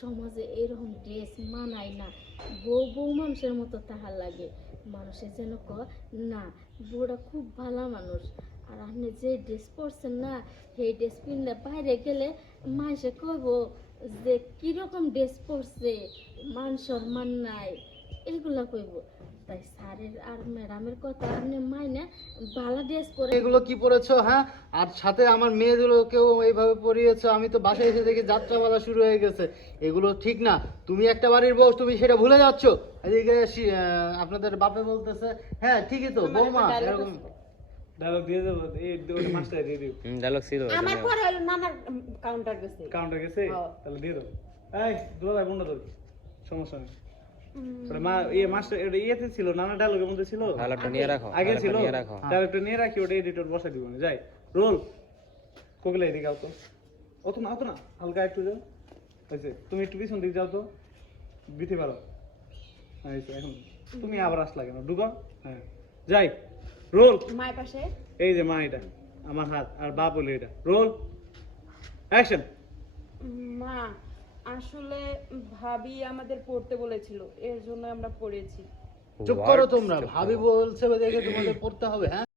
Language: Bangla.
সমাজে এরকম ড্রেস মানায় না। বউ বউ মানুষের মতো তাহার লাগে। মানুষে যেন ক না, বউরা খুব ভালো মানুষ। আর আপনি যে ড্রেস পরছেন না, সেই ড্রেস পিনলে বাইরে গেলে মানুষে কব যে, কীরকম ড্রেস পরছে? মান সম্মান নাই। এগুলা কইব। তাই স্যারের আর ম্যাডামের কথা আপনি মাইনে ভালো ড্রেস পরে এগুলো কি পরেছো হ্যাঁ? আর সাথে আমার মেয়েগুলোকেও এইভাবে পরিয়েছো আমি তো বাসায় এসে দেখি বলা শুরু হয়ে গেছে। এগুলো ঠিক না। তুমি একটা বাড়ির বউ তুমি সেটা ভুলে যাচ্ছ। এদিকে আপনাদের বাপে বলতেছে হ্যাঁ ঠিকই তো বৌমা এরকম ডায়লগ দিয়ে দেবো এই ওটা মাস্টার দিয়ে দিও। ডায়লগ ছিল আমার পরে হলো নানার কাউন্টার গেছে। কাউন্টার গেছে? হ্যাঁ। তাহলে দিয়ে দেবো এই দুলা ভাই বন্ধ দেবো সমস্যা নেই। মা মাস্টার এটা ইয়েতে ছিল নানা ডায়লগের মধ্যে ছিল? ডায়লগটা নিয়ে রাখো আগে ছিল? ডায়লগটা নিয়ে রাখি ওটা এডিটর বসাই দিব যাই। রোল কোকিলা এদিকে আও তো। অত না অত না হালকা একটু যাও। হয়েছে তুমি একটু পিছন দিকে যাও তো। বিথি পারো হয়েছে এখন তুমি আবার আসলা কেন? ঢুকো। হ্যাঁ যাই। রোল। মায়ের পাশে? এই যে মা এটা আমার হাত আর বাপ হলো এটা। রোল অ্যাকশন মা আসলে ভাবি আমাদের পড়তে বলেছিল এর জন্য আমরা পড়েছি। চুপ করো তোমরা ভাবি বলছে দেখে তোমাদের পড়তে হবে হ্যাঁ?